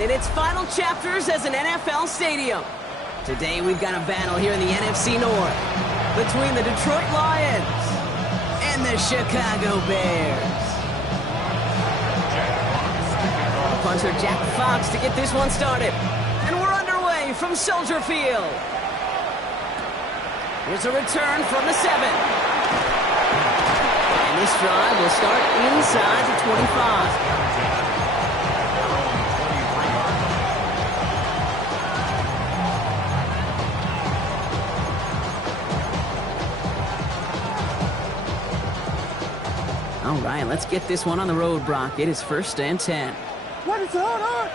In its final chapters as an NFL stadium. Today we've got a battle here in the NFC North between the Detroit Lions and the Chicago Bears. Punter Jack Fox to get this one started. And we're underway from Soldier Field. Here's a return from the 7. And this drive will start inside the 25. All right, let's get this one on the road, Brock. It is 1st and 10. What is on?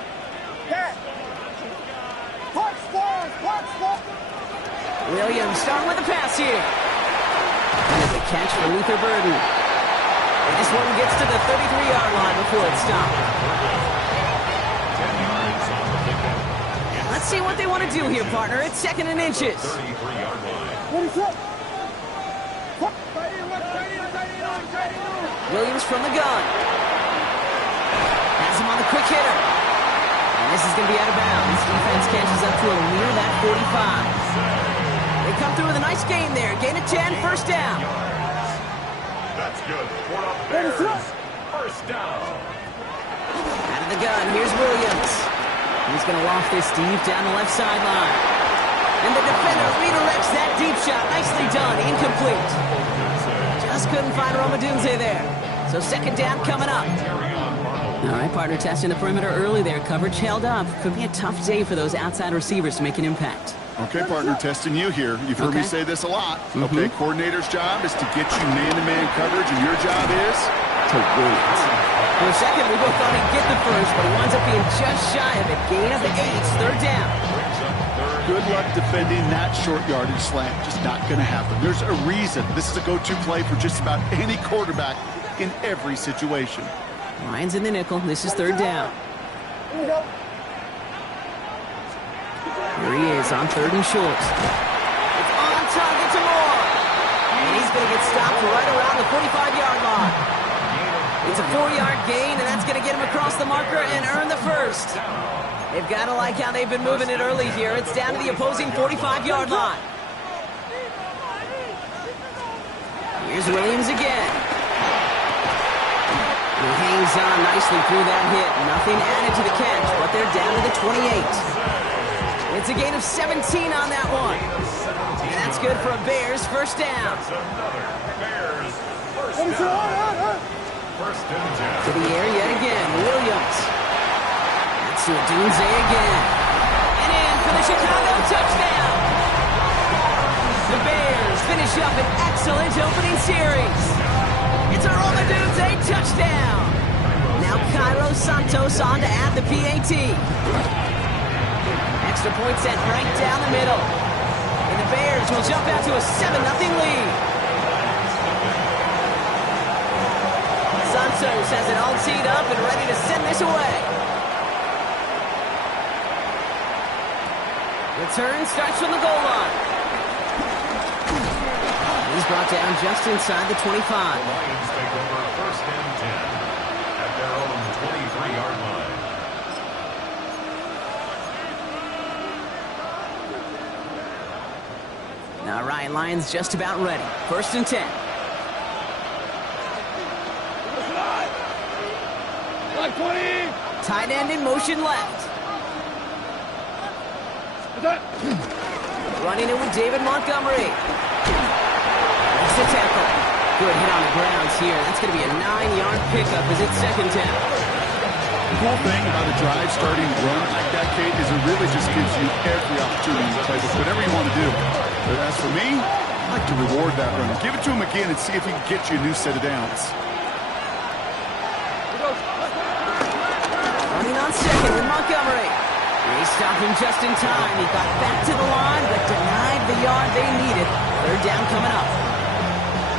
Williams starting with a pass here. And it's a catch for Luther Burden. And this one gets to the 33-yard line before it's stopped. Let's see what they want to do here, partner. It's 2nd and inches. What is that? Williams from the gun. Has him on the quick hitter. And this is going to be out of bounds. Defense catches up to him near that 45. They come through with a nice gain there. Gain of 10, 1st down. That's good. For the Bears. 1st down. Out of the gun, here's Williams. He's going to loft this deep down the left sideline. And the defender redirects that deep shot. Nicely done. Incomplete. Just couldn't find Romadunze there. So 2nd down coming up. All right, partner, testing the perimeter early there. Coverage held up. Could be a tough day for those outside receivers to make an impact. Okay, partner, testing you here. You've heard me say this a lot. Okay, coordinator's job is to get you man-to-man coverage, and your job is to win it. For a second, we both thought he'd get the first, but he winds up being just shy of it. Gain of 8, 3rd down. Good luck defending that short yardage slant. Just not going to happen. There's a reason. This is a go-to play for just about any quarterback in every situation. Lions in the nickel. This is 3rd down. Here he is on 3rd and short. It's on target to Moore. And he's going to get stopped right around the 45-yard line. It's a 4-yard gain, and that's going to get him across the marker and earn the 1st. They've got to like how they've been moving it early here. It's down to the opposing 45-yard line. Here's Williams again. He hangs on nicely through that hit. Nothing added to the catch, but they're down to the 28. It's a gain of 17 on that one. And that's good for a Bears 1st down. To the air yet again. Williams. That's to Odunze again. And in for the Chicago touchdown. The Bears finish up an excellent opening series. It's a Romadunze touchdown. Now Cairo Santos on to add the PAT. Extra point set right down the middle. And the Bears will jump out to a 7-0 lead. Santos has it all teed up and ready to send this away. Return starts from the goal line. He's brought down just inside the 25. Lions take over 1st and 10 at their own 23-yard line. All right, Lions just about ready. 1st and 10. Tight end in motion left. Running it with David Montgomery. That's the tackle. Good hit on the grounds here. That's going to be a 9-yard pickup as it's 2nd down. The cool thing about a drive starting run like that, Kate, is it really just gives you every opportunity to play with whatever you want to do. But as for me, I like to reward that run. Give it to him again and see if he can get you a new set of downs. Running on 2nd with Montgomery. They stopped him just in time. He got back to the line, but denied the yard they needed. 3rd down coming up.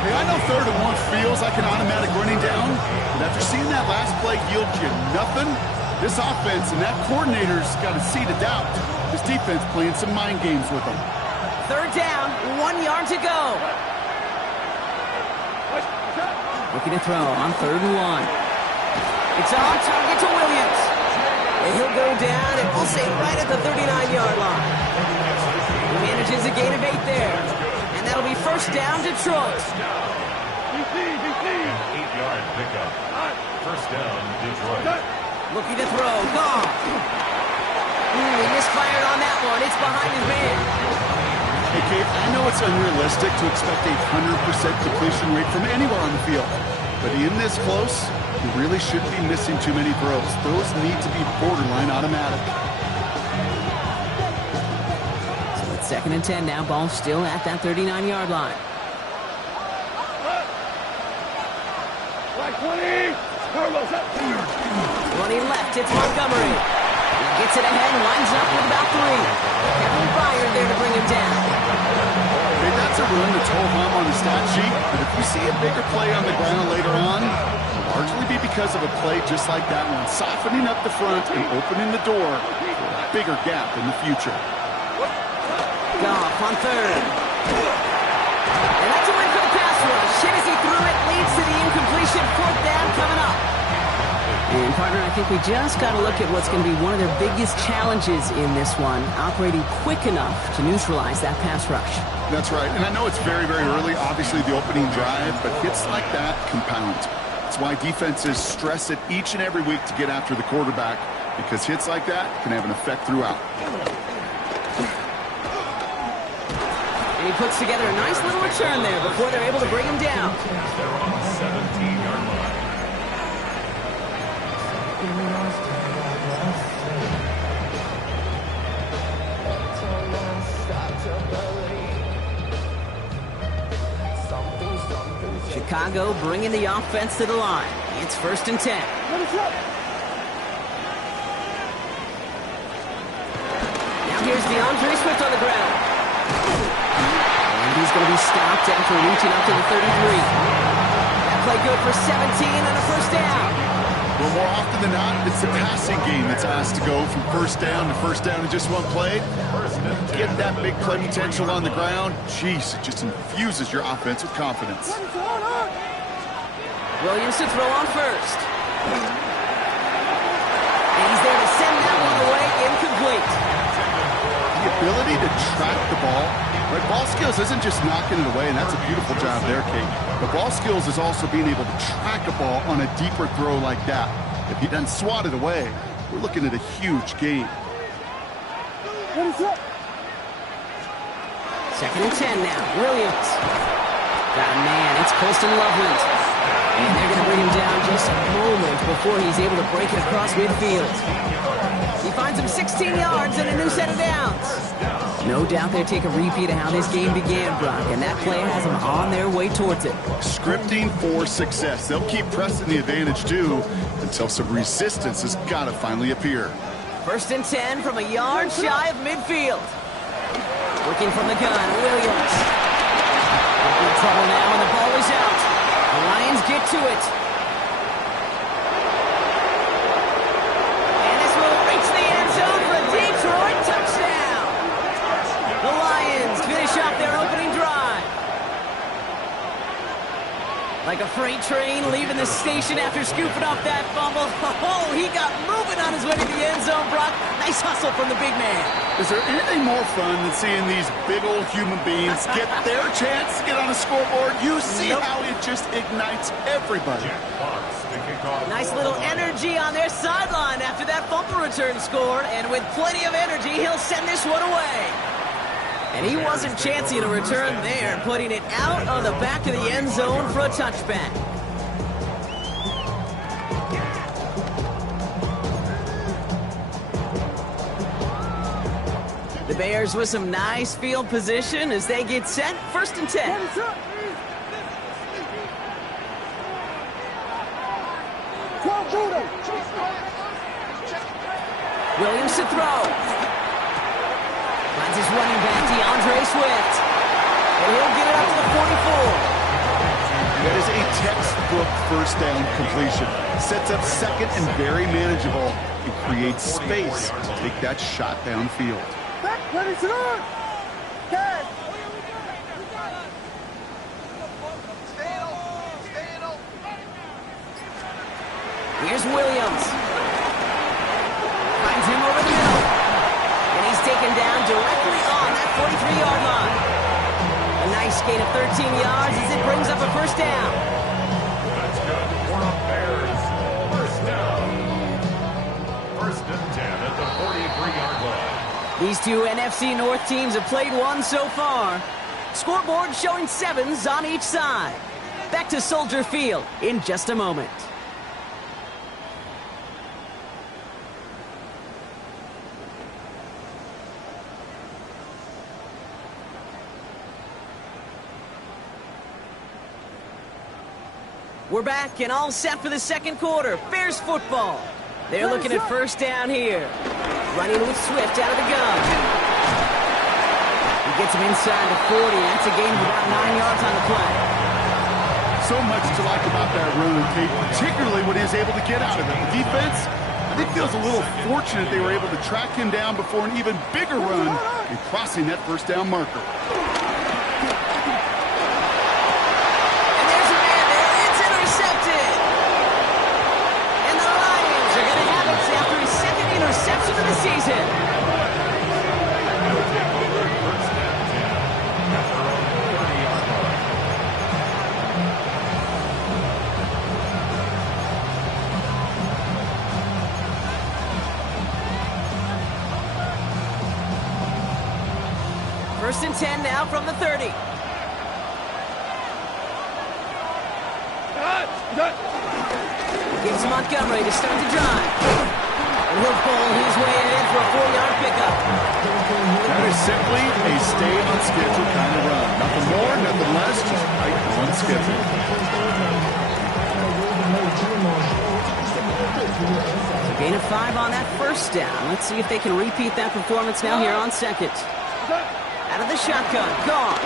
Hey, I know 3rd and 1 feels like an automatic running down, but after seeing that last play yield you nothing, this offense and that coordinator's got a seed of doubt. This defense playing some mind games with them. 3rd down, 1 yard to go. Looking to throw on 3rd and 1. It's on target to Williams. And he'll go down, and we'll say right at the 39-yard line. He manages a gain of 8 there. And that'll be first down, Detroit. An 8-yard pickup. First down, Detroit. Looking to throw. Gone. He misfired on that one. It's behind his man. Hey, Kate, I know it's unrealistic to expect a 100% completion rate from anywhere on the field. But in this close, you really shouldn't be missing too many throws. Those need to be borderline automatic. So it's 2nd and 10 now. Ball still at that 39-yard line. Running left, it's Montgomery. He gets it ahead, lines up with about 3. Kevin Byard there to bring him down. Okay, that's a run that's ho-hum on the stat sheet, but if you see a bigger play on the ground later on, it'll largely be because of a play just like that one, softening up the front and opening the door for a bigger gap in the future. Goff on 3rd. And that's a win for the pass rush. Hit as he threw it, leads to the incompletion. 4th down coming up. And, partner, I think we just got to look at what's going to be one of their biggest challenges in this one, operating quick enough to neutralize that pass rush. That's right, and I know it's very, very early, obviously the opening drive, but hits like that compound. That's why defenses stress it each and every week to get after the quarterback, because hits like that can have an effect throughout. And he puts together a nice little return there before they're able to bring him down. They're on the 17-yard line. Chicago bringing the offense to the line. It's 1st and 10. Now here's DeAndre Swift on the ground. And he's going to be stopped after reaching up to the 33. That play good for 17 and a first down. Well, more often than not, it's the passing game that's asked to go from first down in just one play. Get that big play potential on the ground. Jeez, it just infuses your offense with confidence. Williams to throw on 1st. And he's there to send that one away, incomplete. The ability to track the ball, right? Ball skills isn't just knocking it away, and that's a beautiful job there, Kate. But ball skills is also being able to track a ball on a deeper throw like that. If he doesn't swat it away, we're looking at a huge gain. 2nd and 10 now. Williams. Got a man. It's Colston Loveland. And they're going to bring him down just a moment before he's able to break it across midfield. He finds him 16 yards and a new set of downs. No doubt they'll take a repeat of how this game began, Brock, and that play has them on their way towards it. Scripting for success. They'll keep pressing the advantage, too, until some resistance has got to finally appear. 1st and 10 from a yard shy of midfield. Working from the gun, Williams. In trouble now, and the ball is out. The Lions get to it. And this will reach the end zone for a Detroit touchdown. The Lions finish off their opening drive. Like a freight train leaving the station after scooping up that fumble. Oh, he got moving on his way to the end zone, Brock. Nice hustle from the big man. Is there anything more fun than seeing these big old human beings get their chance to get on a scoreboard? You see how it just ignites everybody. Nice little energy on their sideline after that fumble return scored. And with plenty of energy, he'll send this one away. And he wasn't chancing a return there, putting it out of the back of the end zone for a touchback. The Bears with some nice field position as they get set. 1st and 10. Williams to throw. Finds his running back, DeAndre Swift. And he'll get it up to the 44. That is a textbook first down completion. Sets up 2nd and very manageable. It creates space to take that shot downfield. Here's Williams. gain of 13 yards as it brings up a first down. That's good for the Bears. First down. First and 10 at the 43-yard line. These two NFC North teams have played one so far. Scoreboard showing 7s on each side. Back to Soldier Field in just a moment. We're back and all set for the second quarter. Bears football. They're looking at first down here. Running with Swift out of the gun. He gets him inside the 40. That's a gain of about 9 yards on the play. So much to like about that run, Kate, particularly when he was able to get out of it. The defense, I think, feels a little fortunate they were able to track him down before an even bigger run and crossing that first down marker. And there's a man there. It's intercepted. And the Lions are going to have it after his second interception of the season. They'll take over first and 10 at their own 30-yard line. First and 10 now from the 30. Gives Montgomery to start the drive. And he'll pull his way ahead for a 4-yard pickup. That is simply a stay on schedule kind of run. Nothing more, nothing less, just right on schedule. So gain of 5 on that first down. Let's see if they can repeat that performance now here on second. Out of the shotgun, gone.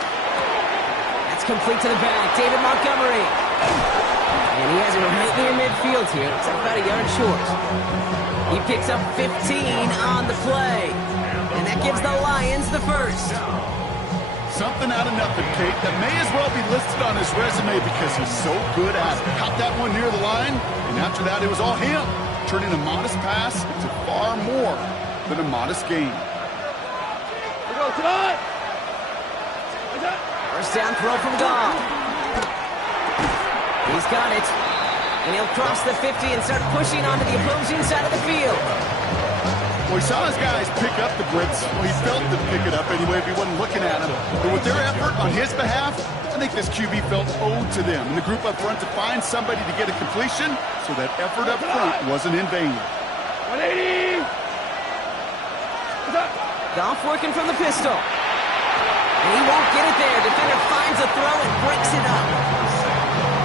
That's complete to the back. David Montgomery. And he has it right near midfield here. It's about a yard short. He picks up 15 on the play. And that gives the Lions the first. Something out of nothing, Kate, that may as well be listed on his resume because he's so good at it. Caught that one near the line, and after that, it was all him. Turning a modest pass into far more than a modest gain. First down throw from Goff. He's got it. And he'll cross the 50 and start pushing onto the opposing side of the field. Well, he saw his guys pick up the blitz. Well, he felt them pick it up anyway if he wasn't looking at him. But with their effort on his behalf, I think this QB felt owed to them. And the group up front to find somebody to get a completion, so that effort up front wasn't in vain. 180! Goff working from the pistol. And he won't get it there. Defender finds a throw and breaks it up.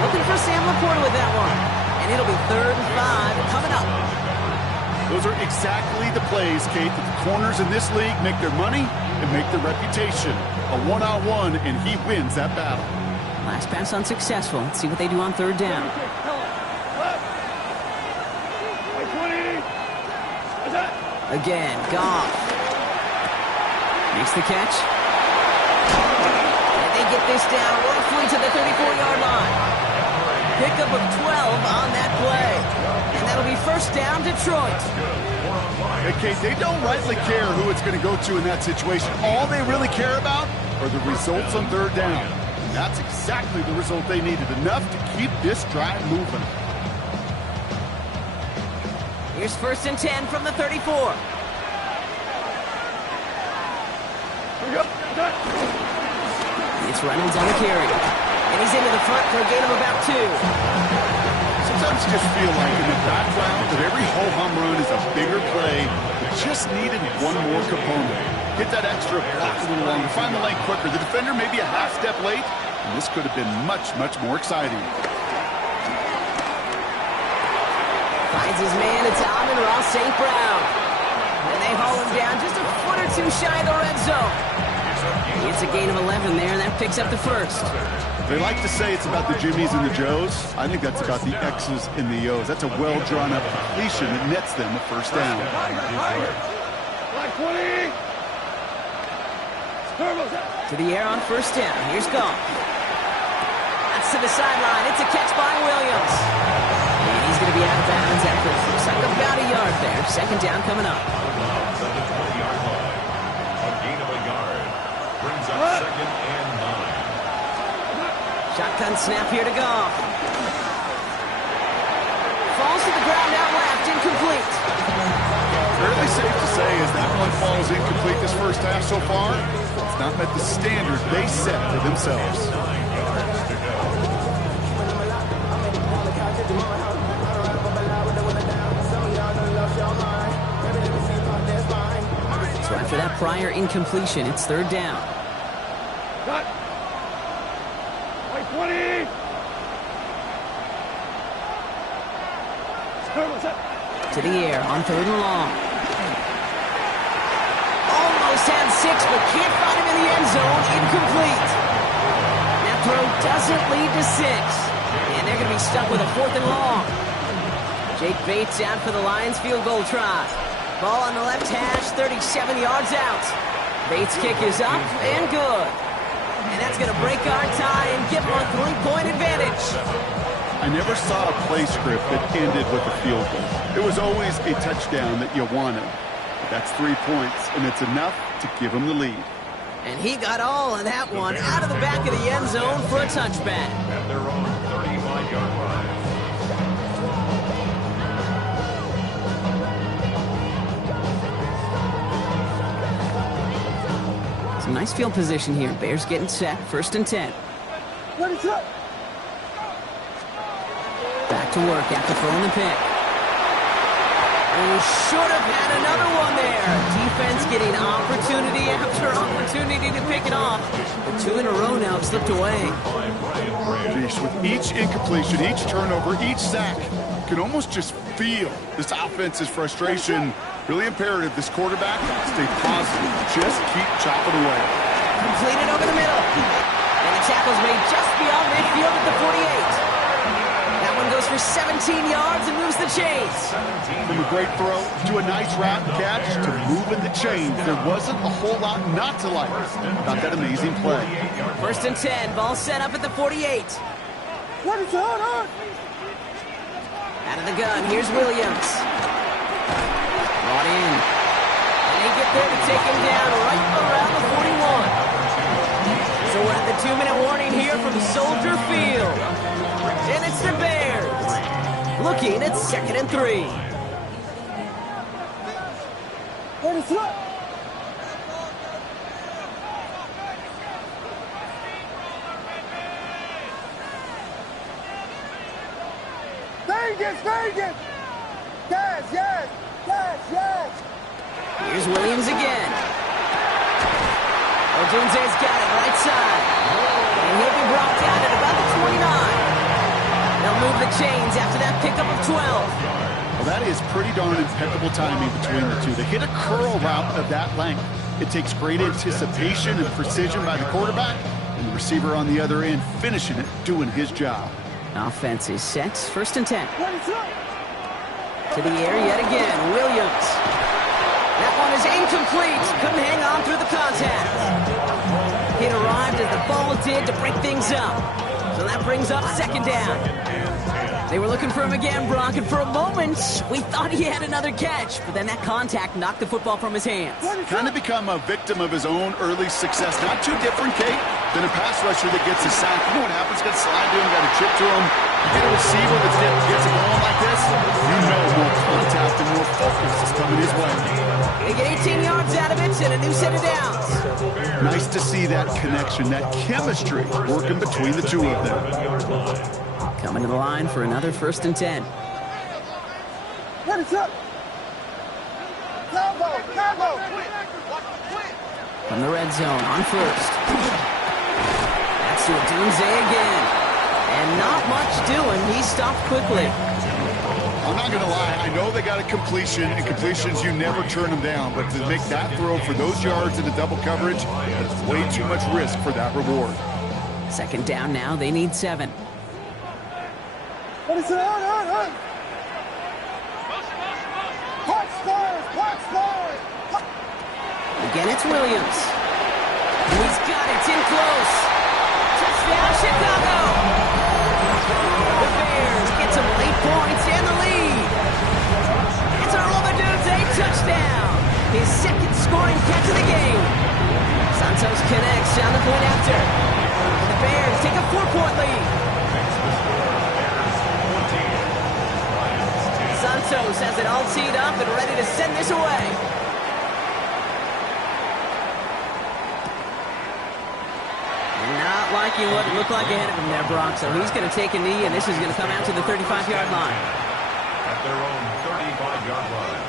Looking for Sam Laporta with that one. And it'll be 3rd and 5 coming up. Those are exactly the plays, Kate, that the corners in this league make their money and make their reputation. A one-on-one, and he wins that battle. Last pass unsuccessful. Let's see what they do on 3rd down. Again, Goff. Makes the catch. And they get this down roughly to the 34-yard line. Pickup of 12 on that play. And that'll be first down, Detroit. Hey, Kate, they don't rightly care who it's going to go to in that situation. All they really care about are the results on 3rd down. And that's exactly the result they needed. Enough to keep this drive moving. Here's 1st and 10 from the 34. It's Reynolds on the carry. And he's into the front for a gain of about 2. Sometimes you just feel like in the background that every ho-hum run is a bigger play that just needed one more component. Hit that extra block a little longer, find the lane quicker. The defender may be a half step late, and this could have been much, much more exciting. Finds his man, it's Amon-Ra St. Brown. And they haul him down just a foot or 2 shy of the red zone. It's a gain of 11 there, and that picks up the first. They like to say it's about the Jimmies and the Joes. I think that's about the X's and the O's. That's a well-drawn-up completion that nets them a first down. To the air on first down. Here's Goff. That's to the sideline. It's a catch by Williams. And he's going to be out of bounds after it looks like about a yard there. Second down coming up. At the 20-yard line. A gain of a yard. Brings up 2nd and 9. Shotgun snap here to Goff. Falls to the ground out left, incomplete. Fairly safe to say as that one falls incomplete this first half so far, it's not met the standard they set for themselves. So after that prior incompletion, it's third down. Cut. White 20. To the air on third and long. Almost had 6, but can't find him in the end zone. Incomplete. That throw doesn't lead to 6. And they're going to be stuck with a fourth and long. Jake Bates out for the Lions field goal try. Ball on the left hash, 37 yards out. Bates' kick is up and good. And that's going to break our tie and give them a 3-point advantage. I never saw a play script that ended with a field goal. It was always a touchdown that you wanted. But that's 3 points, and it's enough to give them the lead. And he got all of that one out of the back of the end zone for a touchback. At their own 35-yard line. Some nice field position here. Bears getting set. First and 10. What is up? Back to work after throwing the pick. Oh, should have had another one there. Defense getting opportunity after opportunity to pick it off. The 2 in a row now have slipped away. Jeez, with each incompletion, each turnover, each sack, you can almost just feel this offense's frustration. Really imperative this quarterback stay positive. Just keep chopping away. Completed over the middle. And the tackle's made just beyond midfield at the 48. That one goes for 17 yards and moves the chains. From a great throw to a nice route catch to moving the chains, there wasn't a whole lot not to like about that amazing play. First and 10, ball set up at the 48. What is going on? Out of the gun, here's Williams. Brought in. And they get there to take him down right around the 41. So we're at the 2-minute warning here from Soldier Field. And it's the Bears looking at 2nd and 3. What is up? Vegas, Vegas! Yes, yes, yes, yes! Here's Williams again. Odunze's got it right side. And he'll be brought down at about the 29. They'll move the chains after that pickup of 12. Well, that is pretty darn impeccable timing between the two. They hit a curl route of that length. It takes great anticipation and precision by the quarterback, and the receiver on the other end finishing it, doing his job. Offense is set. First and 10. What is up? To the air yet again. Williams. That one is incomplete. Couldn't hang on through the contact. It arrived as the ball did to break things up. So that brings up 2nd down. They were looking for him again, Brock, and for a moment, we thought he had another catch. But then that contact knocked the football from his hands. Kind of become a victim of his own early success. Not too different, Kate, than a pass rusher that gets a sack. You know what happens? Got to slide to him, got to chip to him. You get a receiver that gets a ball like this, you know more contact and more focus is coming his way. They get 18 yards out of it and a new set of downs. Nice to see that connection, that chemistry working between the two of them. Coming to the line for another 1st and 10. What is up? Combo, combo! From the red zone on first. That's to Odunze again. And not much doing. He stopped quickly. I'm not going to lie. I know they got a completion, and completions, you never turn them down. But to make that throw for those yards in the double coverage, it's way too much risk for that reward. 2nd down now. They need 7. What is it? On! Punch scores! Again, it's Williams. He's got it. It's in close. Touchdown, Chicago! The Bears get some late points and the lead. It's a Odunze touchdown. His 2nd scoring catch of the game. Santos connects on the point after. The Bears take a 4-point lead. Makes the score Bears 14, Lions 10. Santos has it all teed up and ready to send this away. Not liking what it looked like ahead of him there, Brock. So he's going to take a knee, and this is going to come out to the 35-yard line. At their own 35-yard line.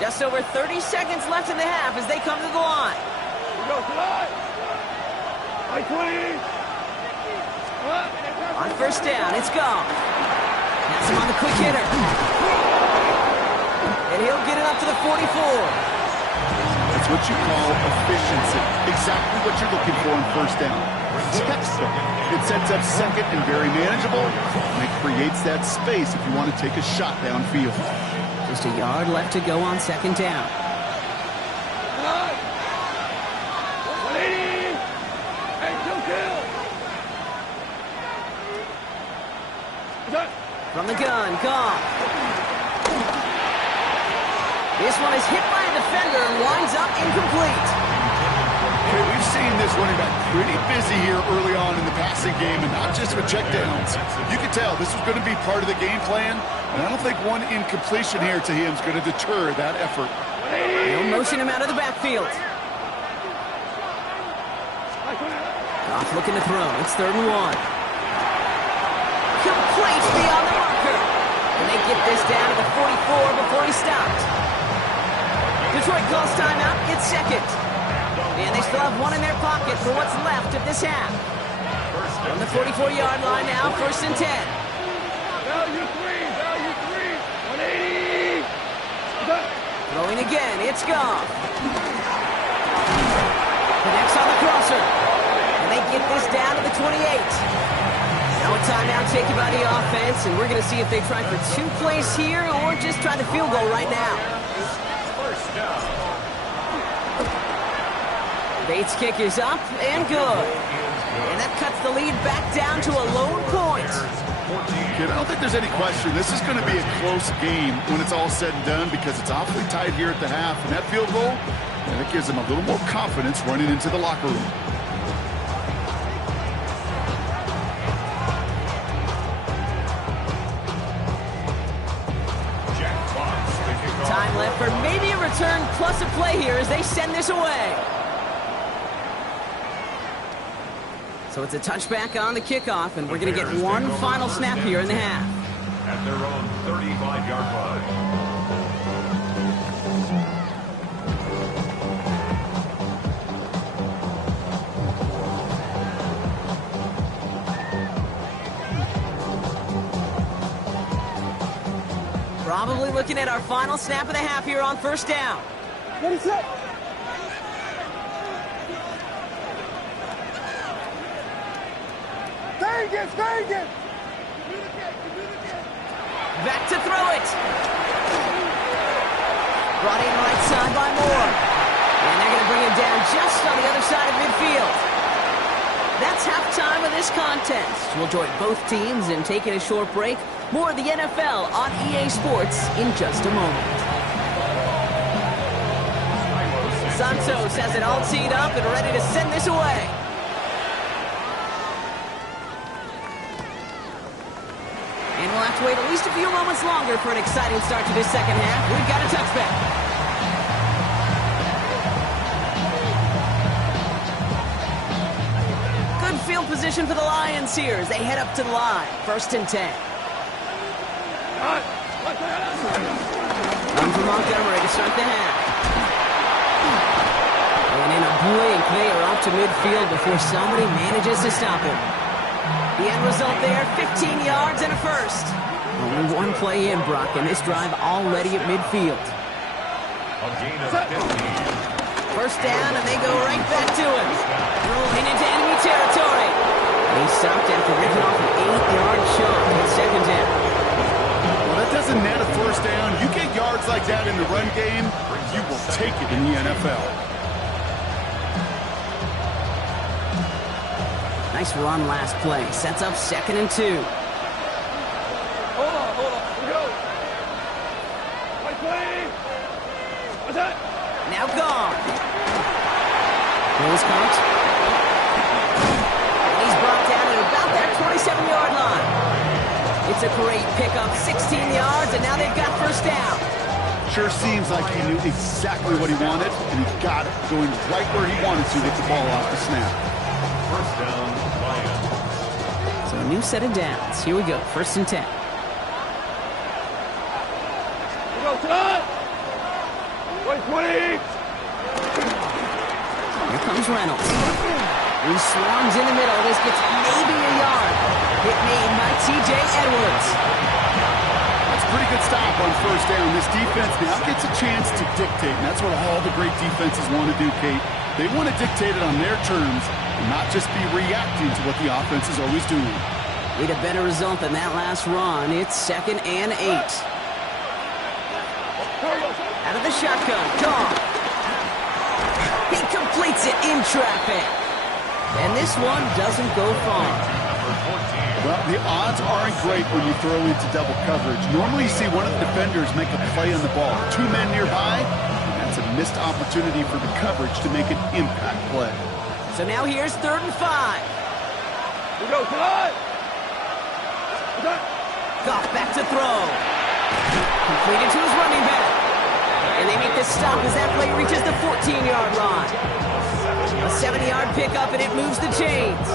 Just over 30 seconds left in the half as they come to the line. On first down, it's gone. That's him on the quick hitter. And he'll get it up to the 44. That's what you call efficiency. Exactly what you're looking for on first down. Textbook. It sets up second and very manageable, and it creates that space if you want to take a shot downfield. Just a yard left to go on second down. From the gun, Goff. This one is hit by a defender and winds up incomplete. Okay, we've seen this running back pretty busy here early on in the passing game, and not just with checkdowns. You can tell this was going to be part of the game plan, and I don't think one incompletion here to him is going to deter that effort. They'll motion him out of the backfield. Goff looking to throw. It's 3rd and 1. Complete beyond the marker. And they get this down to the 44 before he stopped. Detroit calls timeout. It's second. And they still have one in their pocket for what's left of this half. From the 44-yard line now, 1st and 10. Value three, 180. Throwing again, it's Goff. Connects on the crosser. And they get this down to the 28. Now a timeout taken by the offense, and we're going to see if they try for 2 plays here or just try the field goal right now. First down. Bates' kick is up and good. And that cuts the lead back down to a lone point. Kid, I don't think there's any question. This is going to be a close game when it's all said and done because it's awfully tight here at the half. And that field goal, and it gives them a little more confidence running into the locker room. Time left for maybe a return plus a play here as they send this away. So it's a touchback on the kickoff, and we're going to get one final snap here in the half. At their own 35-yard line. Probably looking at our final snap of the half here on first down. Ready, set. Vegas. Back to throw it. Brought in right side by Moore. And they're going to bring him down just on the other side of midfield. That's halftime of this contest. We'll join both teams in taking a short break. More of the NFL on EA Sports in just a moment. Santos has it all teed up and ready to send this away. And we'll have to wait at least a few moments longer for an exciting start to this second half. We've got a touchback. Good field position for the Lions here as they head up to the line. 1st and 10. Run for Montgomery to start the half. And in a blink, they are up to midfield before somebody manages to stop him. The end result there, 15 yards and a first. Only one play in, Brock, and this drive already at midfield. A gain of 15. First down, and they go right back to him. Rolling into enemy territory. He stopped after ripping off an 8-yard shot on second down. Well, that doesn't net a first down. You get yards like that in the run game, you will take it in the NFL. Nice run last play. Sets up 2nd and 2. Hold on. Here we go. Right play. What's that? Now Now gone. Goes caught. And he's brought down at about that 27-yard line. It's a great pickup, 16 yards, and now they've got first down. Sure seems like he knew exactly what he wanted, and he got it, going right where he wanted to get the ball off the snap. First down, Lions. So a new set of downs. Here we go, 1st and 10. Here comes Reynolds. He swarms in the middle. This gets maybe a yard. Hit made by T.J. Edwards. That's a pretty good stop on first down. This defense now gets a chance to dictate, and that's what all the great defenses want to do, Kate. They want to dictate it on their terms and not just be reacting to what the offense is always doing. Need a better result than that last run. It's 2nd and 8. Out of the shotgun, gone. He completes it in traffic. And this one doesn't go far. Well, the odds aren't great when you throw into double coverage. Normally you see one of the defenders make a play on the ball. 2 men nearby, and that's a missed opportunity for the coverage to make an impact play. So now here's 3rd and 5. Goff back to throw. Completed to his running back. And they make the stop as that play reaches the 14-yard line. A 70-yard pickup, and it moves the chains.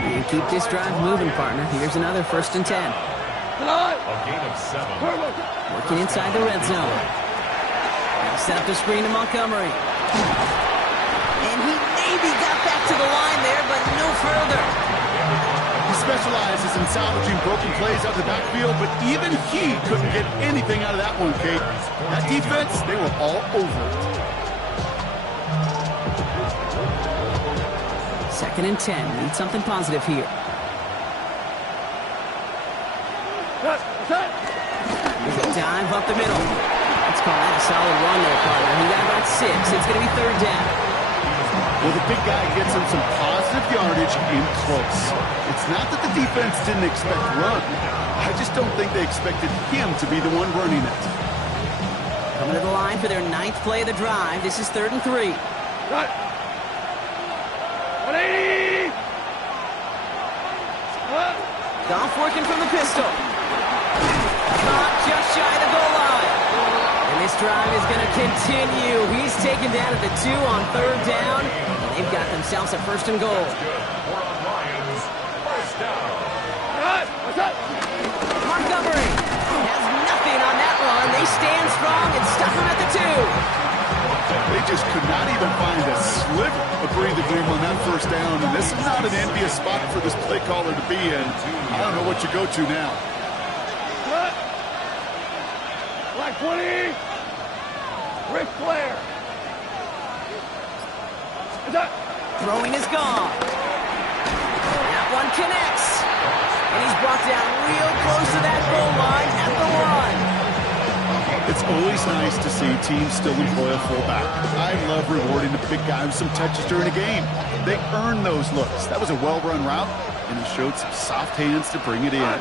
And keep this drive moving, partner. Here's another 1st and 10. A gain of 7. Working inside the red zone. Set up the screen to Montgomery. And he maybe got back to the line there, but no further. He specializes in salvaging broken plays out of the backfield, but even he couldn't get anything out of that one, Kate. That defense, they were all over it. 2nd and 10. Need something positive here. Here's a dive up the middle. Let's call that a solid run there, partner. He got about 6. It's going to be 3rd down. Well, the big guy gets him some positive yardage in close. It's not that the defense didn't expect run. I just don't think they expected him to be the one running it. Coming to the line for their 9th play of the drive. This is 3rd and 3. 180! Goff working from the pistol. Caught just shy of the goal line. And this drive is going to continue. He's taken down at the 2 on 3rd down. And they've got themselves a 1st and goal. Montgomery has nothing on that run. They stand strong and stop him at the 2. They just could not even find a sliver of breathing room on that 1st down. And this is not an envious spot for this play caller to be in. I don't know what you go to now. Black 20! Ric Flair! Throwing is gone. That one connects. And he's brought down real close to that goal line at the 1. It's always nice to see teams still employ a fullback. I love rewarding the big guy with some touches during a game. They earn those looks. That was a well-run route, and he showed some soft hands to bring it in.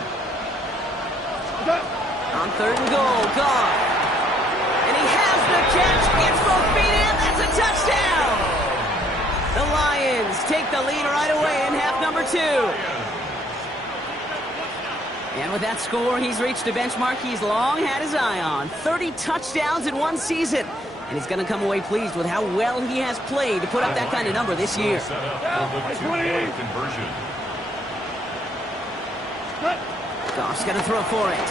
On 3rd and goal, Goff. And he has the catch, gets both feet in, that's a touchdown! The Lions take the lead right away in half number 2. And with that score, he's reached a benchmark he's long had his eye on. 30 touchdowns in one season. And he's going to come away pleased with how well he has played to put up that kind of number this year. Goff's going to throw for it.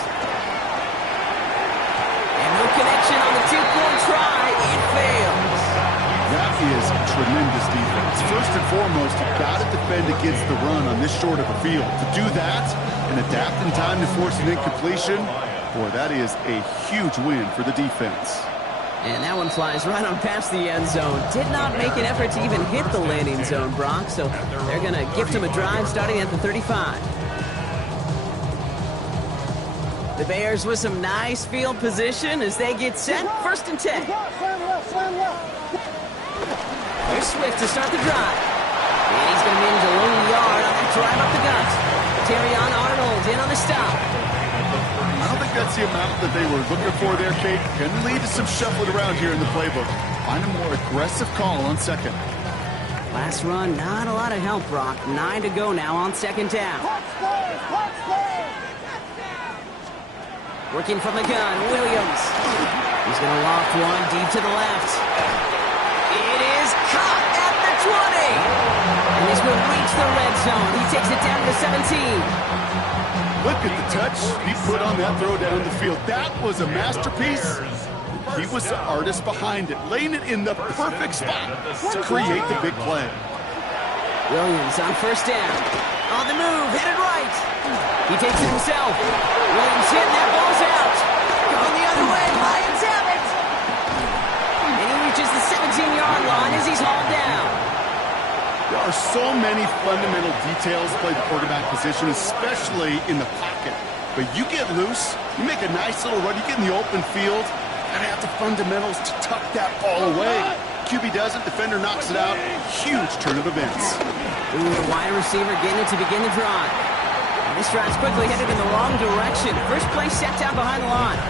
And no connection on the 2-point try. It fails. That is tremendous defense. First and foremost, you've got to defend against the run on this short of a field. To do that and adapt in time to force an incompletion, boy, that is a huge win for the defense. And that one flies right on past the end zone. Did not make an effort to even hit the landing zone, Brock. So they're going to gift him a drive starting at the 35. The Bears with some nice field position as they get set. 1st and 10. Here's Swift to start the drive. And he's going to manage a long yard on that drive up the gut. Terrion Arnold in on the stop. I don't think that's the amount that they were looking for there, Kate. Can lead to some shuffling around here in the playbook. Find a more aggressive call on second. Last run, not a lot of help, Brock. 9 to go now on second down. Working from the gun, Williams. He's going to loft one deep to the left. It is caught at the 20. And this will reach the red zone. He takes it down to the 17. Look at the touch he put on that throw down the field. That was a masterpiece. He was the artist behind it, laying it in the perfect spot to create the big play. Williams on first down. On the move, headed right. He takes it himself. Williams hit, and that ball's out. Going the other way, Lions have it. And he reaches the 17-yard line as he's hauled down. There are so many fundamental details to play the quarterback position, especially in the pocket. But you get loose, you make a nice little run, you get in the open field, gotta have the fundamentals to tuck that ball away. QB doesn't, defender knocks it out. Huge turn of events. Ooh, the wide receiver getting it to begin the drive. And this drive's quickly headed in the wrong direction. First play set down behind the line.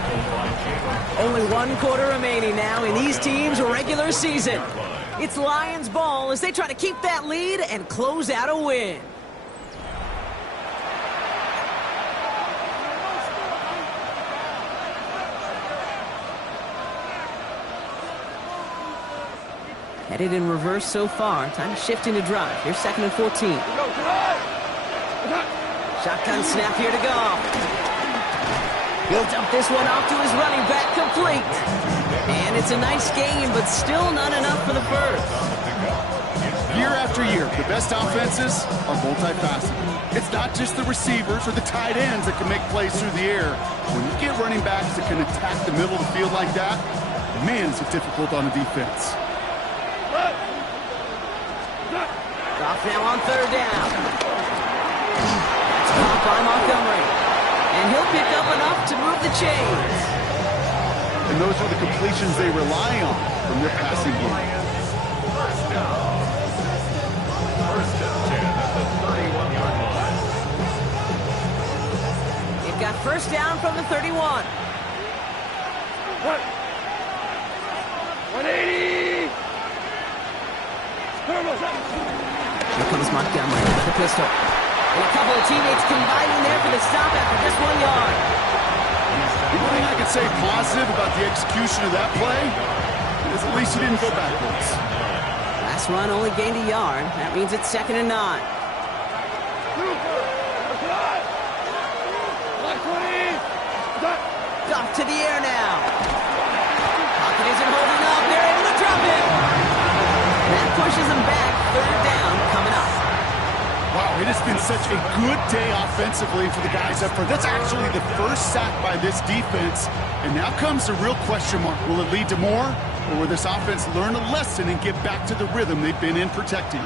Only 1 quarter remaining now in these teams' regular season. It's Lions ball as they try to keep that lead and close out a win. Headed in reverse so far. Time to shift into drive. Here's 2nd and 14. Shotgun snap here to go. He'll dump this one off to his running back, complete. And it's a nice game, but still not enough for the first. Year after year, the best offenses are multifaceted. It's not just the receivers or the tight ends that can make plays through the air. When you get running backs that can attack the middle of the field like that, man, is it difficult on a defense. Off now on third down. That's caught by Montgomery. And he'll pick up enough to move the chains. And those are the completions they rely on from their passing game. First down. First and 10 at the 31-yard line. They've got first down from the 31. 180. Here comes Montgomery with the pistol. And a couple of teammates combining there for the stop after just 1 yard. The only thing I can say positive about the execution of that play is at least he didn't go backwards. Last run only gained a yard. That means it's 2nd and 9. Off to the air now. Pocket isn't holding up. They're able to drop it. That pushes them back. Third down coming up. Wow, it has been such a good day offensively for the guys up front. That's actually the first sack by this defense. And now comes the real question mark. Will it lead to more? Or will this offense learn a lesson and get back to the rhythm they've been in protecting?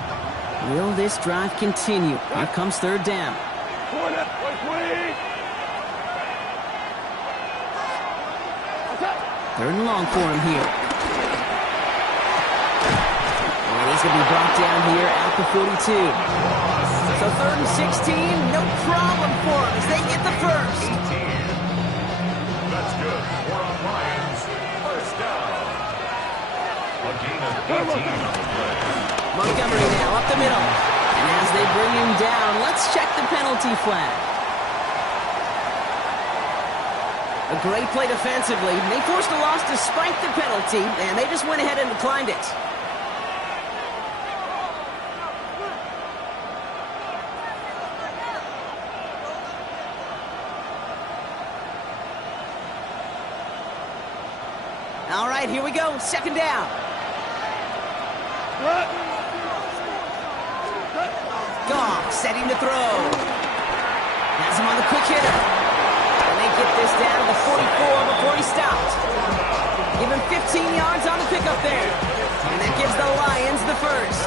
Will this drive continue? Here comes third down. Third and long for him here. And he's going to be brought down here at the 42. So 3rd and 16, no problem for him as they get the first. That's good. 4 on Lions. First down. A gain of 18 on the play. Montgomery now up the middle. And as they bring him down, let's check the penalty flag. A great play defensively. They forced a loss despite the penalty, and they just went ahead and declined it. All right, here we go. 2nd down. Goff setting to throw. Has him on the quick hitter. Get this down to the 44 before he stopped. Give him 15 yards on the pickup there. And that gives the Lions the first.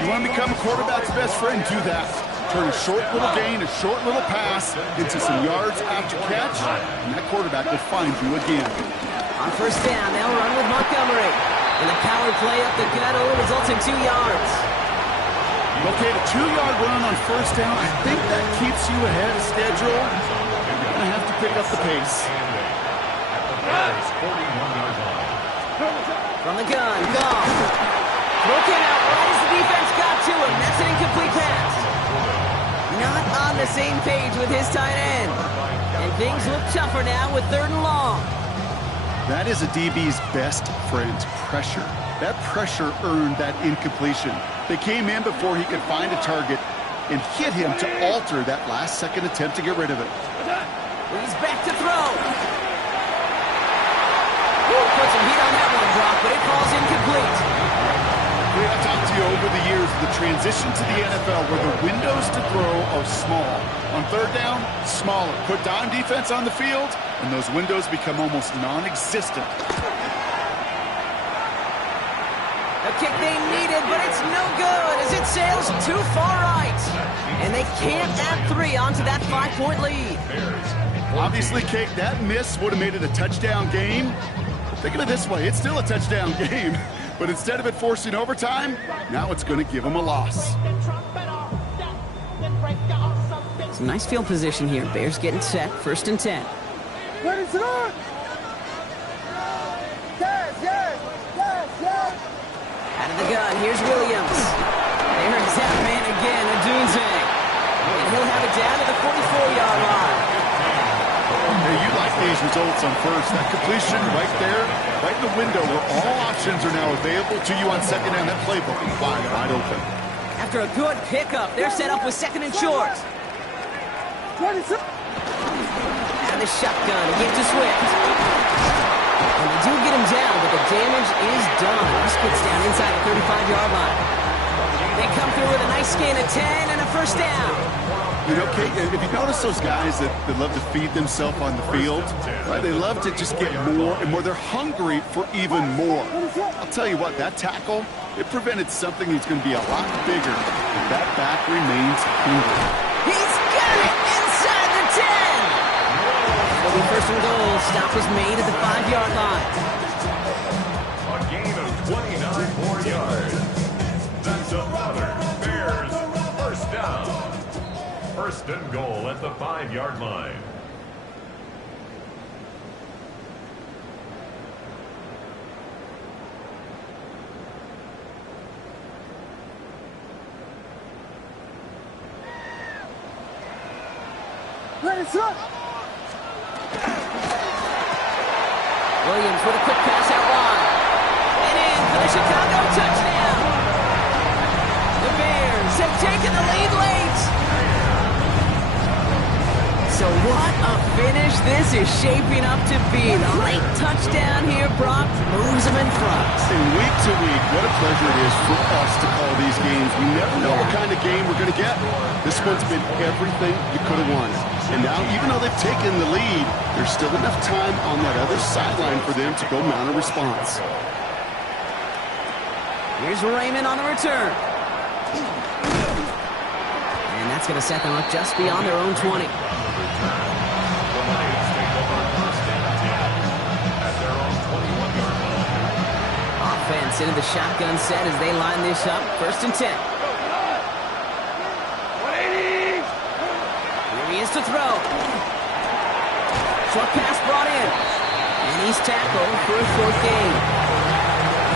You want to become a quarterback's best friend? Do that. Turn a short little gain, a short little pass into some yards after catch, and that quarterback will find you again. On first down, they'll run with Montgomery. And the power play up the gut only results in 2 yards. Okay, the 2-yard run on first down, I think that keeps you ahead of schedule. Going to have to pick up the pace. At the 41-yard line. From the gun, gone. Broken out right as the defense got to him. That's an incomplete pass. Not on the same page with his tight end. And things look tougher now with 3rd and long. That is a DB's best friend, pressure. That pressure earned that incompletion. They came in before he could find a target and hit him to alter that last-second attempt to get rid of it. He's back to throw. Put some heat on that one, Brock, but it falls incomplete. I've talked to you over the years of the transition to the NFL where the windows to throw are small. On 3rd down, smaller. Put dime defense on the field, and those windows become almost non-existent. A kick they needed, but it's no good as it sails too far right. And they can't add 3 onto that 5-point lead. Obviously, Kate, that miss would have made it a touchdown game. Think of it this way, it's still a touchdown game. But instead of it forcing overtime, now it's going to give them a loss. Some nice field position here. Bears getting set. 1st and 10. Ready to run! Yes, yes, yes, yes! Out of the gun, here's Williams. There's that man again, Adunze. And he'll have it down to the 44-yard line. Hey, you like these results on 1st. That completion right there, right in the window where all options are now available to you on 2nd down. That playbook is wide open. After a good pickup, they're set up with 2nd and short. Ready to... And the shotgun again to Swift. And they do get him down, but the damage is done. This gets down inside the 35-yard line. They come through with a nice gain of 10 and a 1st down. You know, Kate, if you notice those guys that love to feed themselves on the field, right? They love to just get more and more. They're hungry for even more. I'll tell you what, that tackle, it prevented something that's going to be a lot bigger if that back remains hungry. He's got it inside the 10. It'll be 1st and goal. Stop was made at the 5-yard line. A gain of 29 more yards. That's another Bears 1st down. 1st and goal at the 5-yard line. Ready to run! Williams with a quick pass out wide. And in for the Chicago touchdown. The Bears have taken the lead late. So what a finish this is shaping up to be. The late touchdown here, Brock, moves them in front. And week to week, what a pleasure it is for us to call these games. We never know what kind of game we're going to get. This one's been everything you could have wanted. And now, even though they've taken the lead, there's still enough time on that other sideline for them to go mount a response. Here's Raymond on the return. And that's going to set them up just beyond their own 20. Offense into the shotgun set as they line this up. 1st and 10. Here he is to throw. Short pass brought in. And he's tackled for a 4th gain.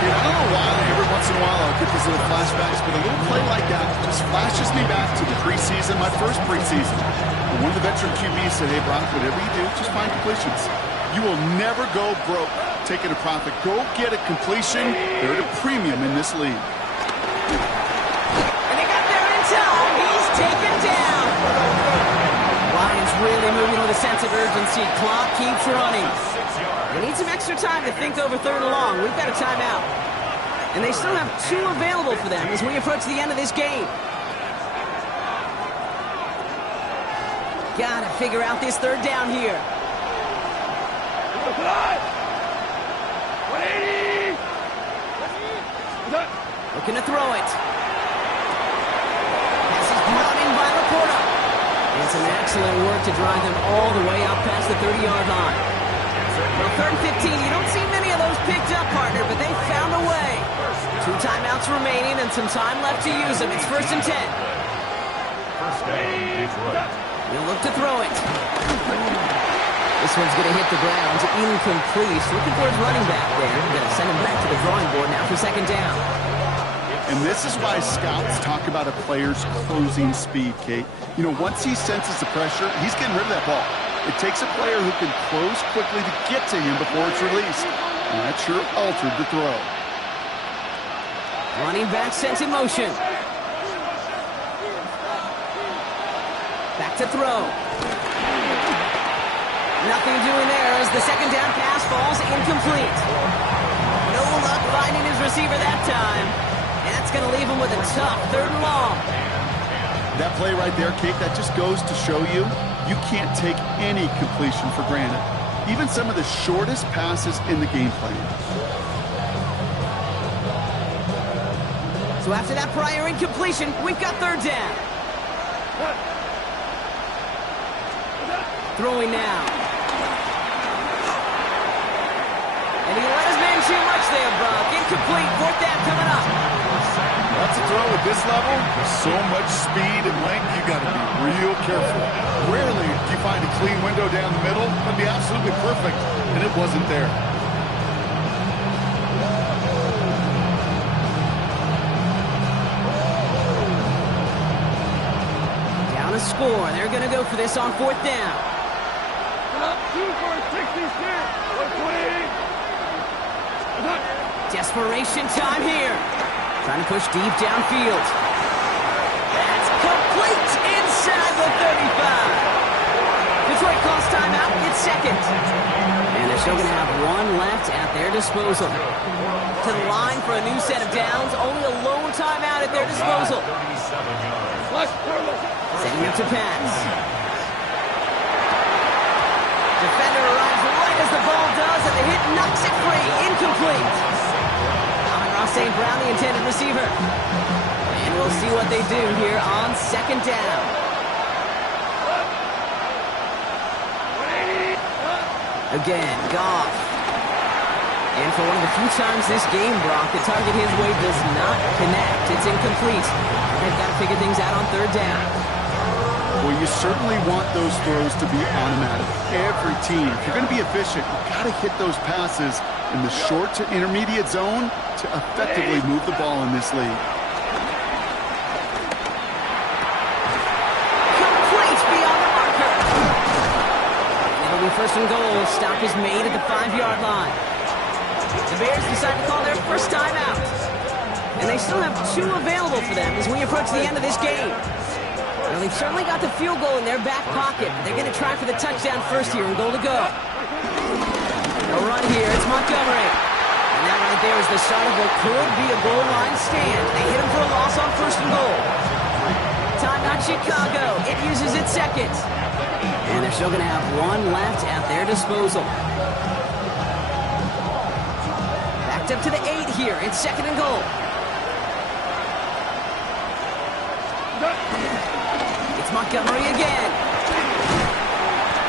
I don't know why every once in a while I'll get these little flashbacks, but a little play like that just flashes me back to the preseason, my first preseason. And one of the veteran QBs said, hey, Brock, whatever you do, just find completions. You will never go broke taking a profit. Go get a completion. They're at a premium in this league. And they got there in time. He's taken down. Lions really moving with a sense of urgency. Clock keeps running. They need some extra time to think over 3rd and long. We've got a timeout. And they still have 2 available for them as we approach the end of this game. Gotta figure out this 3rd down here. Looking to throw it. Pass is brought in by Laporta. And some excellent work to drive them all the way out past the 30-yard line. Well, 3rd and 15, you don't see many of those picked up, partner, but they found a way. 2 timeouts remaining and some time left to use them. It's 1st and 10. 1st down, Detroit. He'll look to throw it. The This one's going to hit the ground, incomplete. Looking for his running back there. Going to send him back to the drawing board now for second down. And this is why scouts talk about a player's closing speed, Kate. You know, once he senses the pressure, he's getting rid of that ball. It takes a player who can close quickly to get to him before it's released. And that sure altered the throw. Running back sent in motion. Back to throw. Nothing doing there as the second down pass falls incomplete. No luck finding his receiver that time. And that's going to leave him with a tough 3rd and long. That play right there, Kate, that just goes to show you can't take any completion for granted. Even some of the shortest passes in the game plan. So after that prior incompletion, we've got 3rd down. Throwing now. And he let his man too much there, Brock. Incomplete. 4th down coming up. That's a throw at this level. With so much speed and length, you got to be real careful. Rarely do you find a clean window down the middle. That'd be absolutely perfect, and it wasn't there. Down a score. They're going to go for this on 4th down. Desperation time here. Trying to push deep downfield. That's complete inside the 35. Detroit calls timeout. It's second. And they're still going to have one left at their disposal. To the line for a new set of downs. Only a lone timeout at their disposal. Setting up to pass. Defender arrives right as the ball does, and the hit knocks it free. Incomplete. St. Brown, the intended receiver. And we'll see what they do here on 2nd down. Again, Goff. And for one of the few times this game, Brock, the target his way does not connect. It's incomplete. They've got to figure things out on 3rd down. Well, you certainly want those throws to be automatic. Every team, if you're going to be efficient, you've got to hit those passes in the short to intermediate zone to effectively move the ball in this league. Complete beyond the marker. It'll be 1st and goal. Stop is made at the 5-yard line. The Bears decide to call their first timeout. And they still have 2 available for them as we approach the end of this game. Now, they've certainly got the field goal in their back pocket. They're going to try for the touchdown first here and goal to go. No run here. It's Montgomery. And that right there is the start of what could be a goal line stand. They hit him for a loss on 1st and goal. Timeout Chicago. It uses its second. And they're still going to have 1 left at their disposal. Backed up to the 8 here. It's 2nd and goal. It's Montgomery again.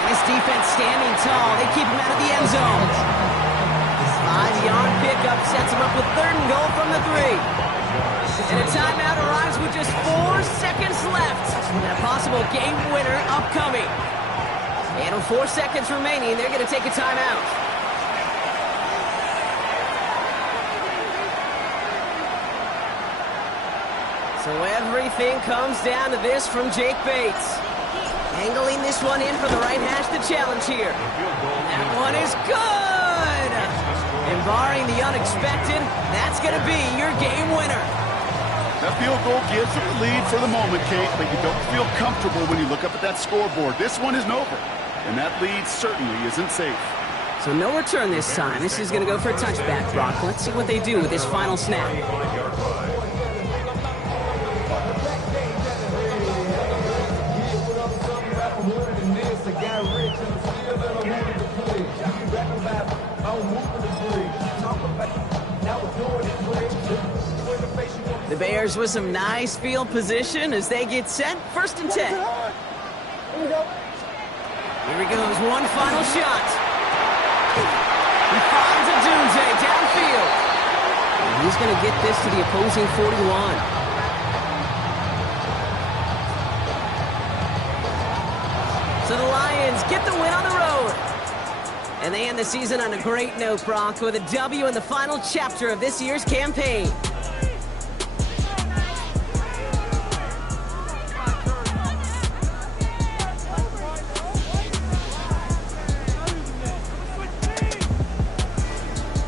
Nice defense standing tall. They keep him out of the end zone. This 5-yard pickup sets him up with 3rd and goal from the 3. And a timeout arrives with just 4 seconds left. And a possible game winner upcoming. And with 4 seconds remaining, they're going to take a timeout. So everything comes down to this from Jake Bates. Angling this one in for the right hash to challenge here. That one is good! And barring the unexpected, that's going to be your game winner. That field goal gives them the lead for the moment, Kate, but you don't feel comfortable when you look up at that scoreboard. This one isn't over, and that lead certainly isn't safe. So no return this time. This is going to go for a touchback, Brock. Let's see what they do with this final snap. The Bears with some nice field position as they get set. 1st and 10. Here he goes. One final shot. He finds a Dunze downfield. And he's going to get this to the opposing 41. So the Lions get the win on the road. And they end the season on a great note, Brock, with a W in the final chapter of this year's campaign.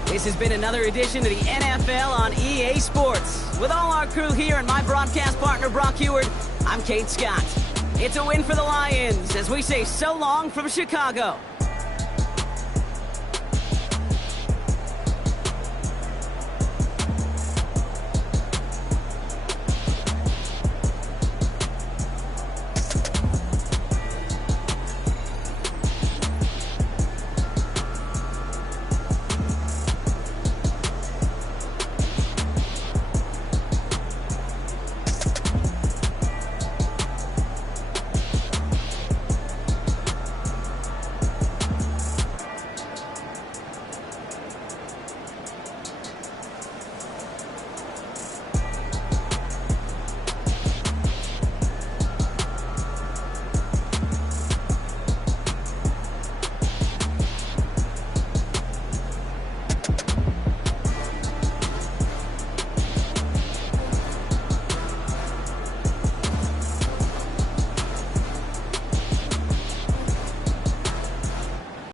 This has been another edition of the NFL on EA Sports. With all our crew here and my broadcast partner, Brock Huard, I'm Kate Scott. It's a win for the Lions as we say so long from Chicago.